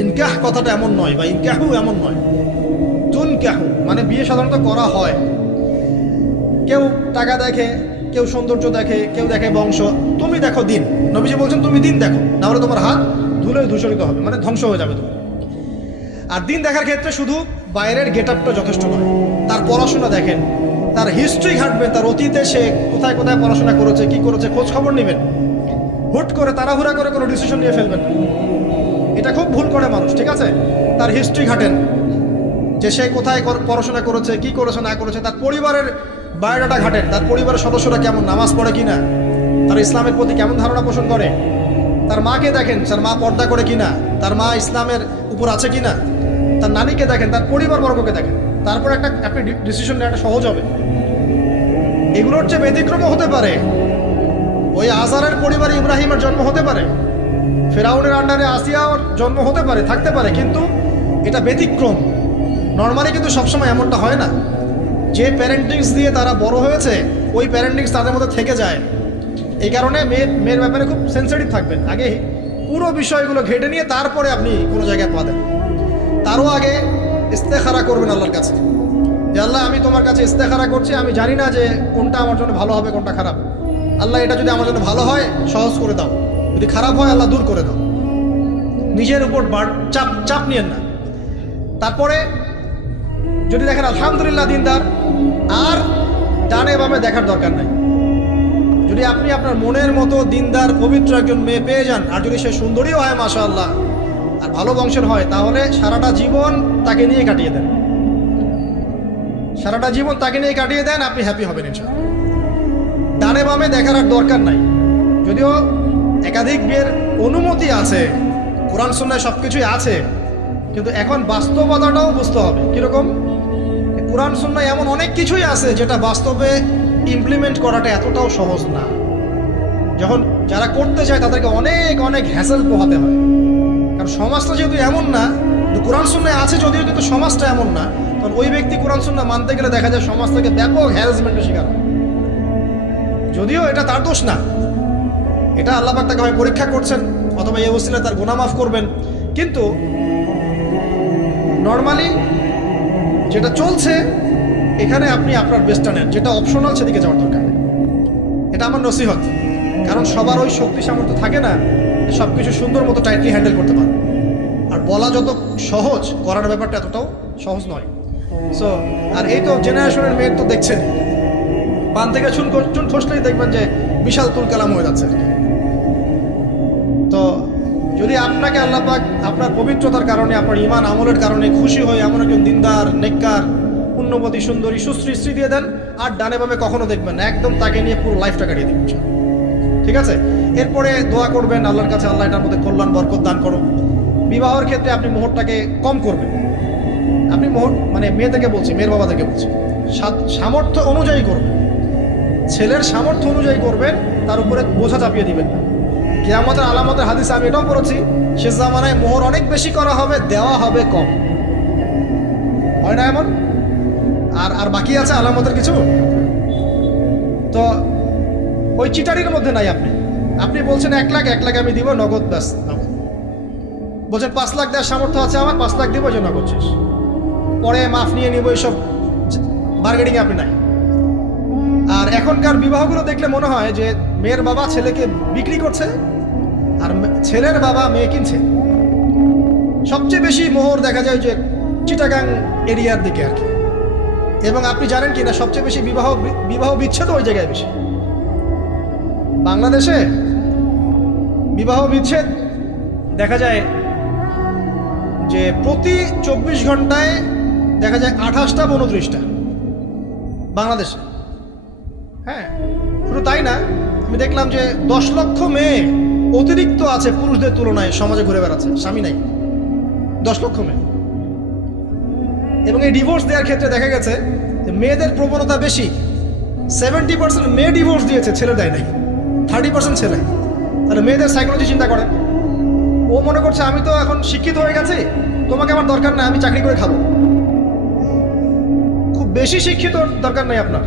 ইনকাহ কথাটা এমন নয়, বা ইনকাহু এমন নয়, তুনকাহু মানে বিয়ে সাধারণত করা হয়। কেউ টাকা দেখে, কেউ সৌন্দর্য দেখে, কেউ দেখে বংশ। তুমি দেখো দিন। নবীজি বলছেন তুমি দিন দেখো, না হলে তোমার হাত ধুলে ধূসরিত হবে, মানে ধ্বংস হয়ে যাবে তুমি। আর দিন দেখার ক্ষেত্রে শুধু বাইরের গেট আপটা যথেষ্ট নয়, তার পড়াশোনা দেখেন, তার হিস্ট্রি ঘাটবেন, তার অতীতে সে কোথায় কোথায় পড়াশোনা করেছে, কি করেছে, খোঁজ খবর নেবেন। হুট করে তাড়াহুড়া করে কোনো ডিসিশন নিয়ে ফেলবেন না, এটা খুব ভুল করে মানুষ। ঠিক আছে, তার হিস্ট্রি ঘাটেন, যে সে কোথায় পড়াশোনা করেছে, কি করেছে না করেছে, তার পরিবারের বায়োডাটা ঘাটেন, তার পরিবারের সদস্যরা কেমন, নামাজ পড়ে কিনা, তার ইসলামের প্রতি কেমন ধারণা পোষণ করে। তার মাকে দেখেন, তার মা পর্দা করে কিনা, তার মা ইসলামের উপর আছে কিনা। তার নানিকে দেখেন, তার পরিবারবর্গকে দেখেন, তারপর আপনি ডিসিশন নেওয়াটা সহজ হবে। এগুলোর চেয়ে ব্যতিক্রমও হতে পারে। ওই আজারের পরিবারে ইব্রাহিমের জন্ম হতে পারে, ফেরাউনের আন্ডারে আসিয়ার জন্ম হতে পারে, থাকতে পারে, কিন্তু এটা ব্যতিক্রম। নর্মালি কিন্তু সবসময় এমনটা হয় না। যে প্যারেন্টিংস দিয়ে তারা বড় হয়েছে, ওই প্যারেন্টিংস তাদের মধ্যে থেকে যায়। এই কারণে মেয়ের ব্যাপারে খুব সেন্সিটিভ থাকবেন। আগে পুরো বিষয়গুলো ঘেটে নিয়ে তারপরে আপনি কোনো জায়গায় পা দেন। তারও আগে ইস্তেখারা করবেন আল্লাহর কাছে, যে আল্লাহ আমি তোমার কাছে ইস্তেখারা করছি, আমি জানি না যে কোনটা আমার জন্য ভালো হবে, কোনটা খারাপ। আল্লাহ এটা যদি আমার জন্য ভালো হয় সহজ করে দাও, যদি খারাপ হয় আল্লাহ দূর করে দাও। নিজের উপর চাপ নিয়েন না। তারপরে যদি দেখেন আলহামদুলিল্লাহ দিনদার, আর ডানে বামে দেখার দরকার নাই। যদি আপনি আপনার মনের মতো দিনদার পবিত্র একজন মেয়ে পেয়ে যান, আর যদি সে সুন্দরীও হয় মাশাআল্লাহ, আর ভালো বংশের হয়, তাহলে সারাটা জীবন তাকে নিয়ে কাটিয়ে দেন। সারাটা জীবন তাকে নিয়ে কাটিয়ে দেন, আপনি হ্যাপি হবেন ইনশাআল্লাহ। ডানে বামে দেখার আর দরকার নাই। যদিও একাধিক বিয়ের অনুমতি আছে, কোরআন সুন্নায় সব কিছুই আছে, কিন্তু এখন বাস্তবতাটাও বুঝতে হবে। কীরকম? কোরআন সুন্নায় এমন অনেক কিছুই আছে যেটা বাস্তবে ইমপ্লিমেন্ট করাটা এতটাও সহজ না। যখন যারা করতে চায় তাদেরকে অনেক অনেক হ্যাসেল পোহাতে হয়, কারণ সমাজটা যেহেতু এমন না। কোরআন সুন্নায় আছে যদিও, কিন্তু সমাজটা এমন না। কারণ ওই ব্যক্তি কোরআন সুন্নাহ মানতে গেলে দেখা যায় সমাজ থেকে ব্যাপক হ্যারাসমেন্টের শিকার হয়। যদিও এটা তার দোষ না, এটা আল্লাহ পাক তাকে হয় পরীক্ষা করছেন, অথবা এই ওসিলায় তার গুনাহ মাফ করবেন। কিন্তু নর্মালি যেটা চলছে এখানে আপনি আপনার বেস্টটা নেন, যেটা অপশনাল সেদিকে যাওয়ার দরকার নেই। এটা আমার নসিহত। কারণ সবার ওই শক্তি সামর্থ্য থাকে না সব কিছু সুন্দর মতো টাইটলি হ্যান্ডেল করতে পারে। আর বলা যত সহজ, করার ব্যাপারটা এতটাও সহজ নয়। সো আর এই তো জেনারেশনের মেয়ের তো দেখছেন, পান থেকে চুন খসলেই দেখবেন যে বিশাল তুল কালাম হয়ে যাচ্ছে। তো যদি আপনাকে আল্লাহ পাক আপনার পবিত্রতার কারণে, আপনার ঈমান আমলের কারণে খুশি হয়ে এমন একজন দিনদার, নেককার, পুণ্যবতী, সুন্দরী, সুশ্রী স্ত্রী দিয়ে দেন, আর ডানে বামে কখনো দেখবেন না, একদম তাকে নিয়ে পুরো লাইফটা কাটিয়ে দিবেন। ঠিক আছে? এরপরে দোয়া করবেন আল্লাহর কাছে, আল্লাহ এটার মধ্যে কল্যাণ বরকত দান করো। বিবাহের ক্ষেত্রে আপনি মোহরটাকে কম করবেন। আপনি মোহর মানে মেয়েদেরকে বলছি, মেয়ের বাবাদেরকে বলছি, সামর্থ্য অনুযায়ী করবেন। ছেলের সামর্থ্য অনুযায়ী করবেন, তার উপরে বোঝা চাপিয়ে দিবেন না। কিয়ামতের আলামতের হাদিসে আমি এটাও পড়েছি, শেষ জামানায় মোহর অনেক বেশি করা হবে, দেওয়া হবে কম। হয় না এমন? আর বাকি আছে আলামতের কিছু। তো ওই চিটারির মধ্যে নাই। আপনি বলছেন 1 লাখ আমি দিব নগদ, ব্যাস নগদ। বলছেন 5 লাখ দেওয়ার সামর্থ্য আছে আমার, 5 লাখ দিব, যে নগদ শেষ, পরে মাফ নিয়ে নিব, এইসব বার্গেনিং আপনি নাই। আর এখনকার বিবাহগুলো দেখলে মনে হয় যে মেয়ের বাবা ছেলেকে বিক্রি করছে, আর ছেলের বাবা মেয়ে কিনছে। সবচেয়ে বেশি মোহর দেখা যায় যে চিটাগাং এরিয়ার দিকে আর কি। এবং আপনি জানেন কি না, সবচেয়ে বেশি বিবাহ বিচ্ছেদ ওই জায়গায় বেশি। বাংলাদেশে বিবাহ বিচ্ছেদ দেখা যায় যে প্রতি 24 ঘন্টায় দেখা যায় 28টা 29টা বাংলাদেশে। হ্যাঁ, শুধু তাই না, আমি দেখলাম যে 10 লক্ষ মেয়ে অতিরিক্ত আছে পুরুষদের তুলনায় সমাজে ঘুরে বেড়াচ্ছে, স্বামী নাই। 10 লক্ষ মেয়ে। এবং এই ডিভোর্স দেওয়ার ক্ষেত্রে দেখা গেছে যে মেয়েদের প্রবণতা বেশি। 70% মেয়ে ডিভোর্স দিয়েছে, ছেলে দেয় নাই, 30% ছেলে। তাহলে মেয়েদের সাইকোলজি চিন্তা করেন। ও মনে করছে আমি তো এখন শিক্ষিত হয়ে গেছি, তোমাকে আমার দরকার নাই, আমি চাকরি করে খাবো। খুব বেশি শিক্ষিত দরকার নাই আপনার,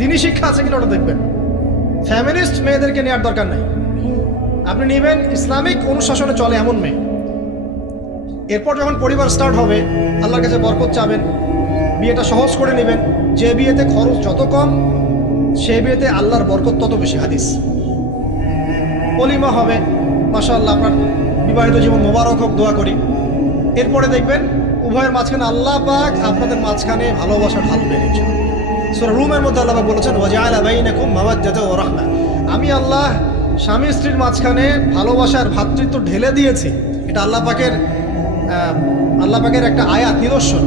দিনী শিক্ষা আছে কিনা ওটা দেখবেন। ফ্যামিলিস্ট মেয়েদেরকে নেওয়ার দরকার নাই, আপনি নেবেন ইসলামিক অনুশাসনে চলে এমন মেয়ে। এরপর যখন পরিবার স্টার্ট হবে আল্লাহর কাছে বরকত চাবেন, বিয়েটা সহজ করে নেবেন। যে বিয়েতে খরচ যত কম সে বিয়েতে আল্লাহর বরকত তত বেশি। হাদিস। অলিমা হবে, মাশাআল্লাহ, আপনার বিবাহিত জীবন মোবারক হোক, দোয়া করি। এরপরে দেখবেন উভয়ের মাঝখানে আল্লাহ পাক আপনাদের মাঝখানে ভালোবাসা ঢালবেন ইনশাআল্লাহ। সূরা রুমের মধ্যে আল্লাহ পাক বলেছেন ওয়াজআলা বাইনাকুম মাওয়াদ্দাতাও ওয়া রাহমা, আমি আল্লাহ স্বামী স্ত্রীর মাঝখানে ভালোবাসার ভ্রাতৃত্ব ঢেলে দিয়েছি। এটা আল্লাহ পাকের একটা আয়াত, নিদর্শন।